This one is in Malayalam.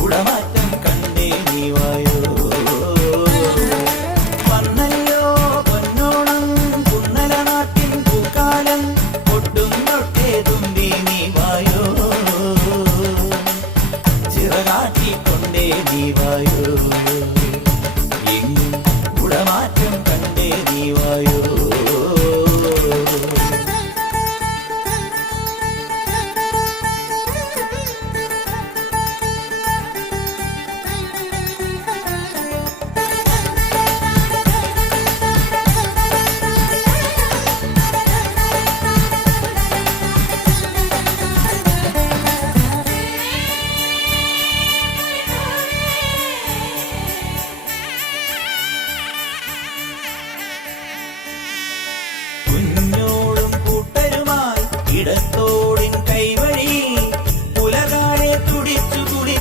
കുടമാറ്റം കണ്ടേ നീ വായോ. വന്നല്ലോ പൊന്നോണം കുന്നല നാട്ടിൻ പൂക്കാലം ഒട്ടും തൊട്ടേ തുമ്പി നീ വായോ. ചിറകാട്ടിക്കൊണ്ടേ നീ വായോ. എങ്ങും കുടമാറ്റം കണ്ടേ നീ വായോ. കുഞ്ഞോളും കൂട്ടരുമായി ഇടത്തോടിൻ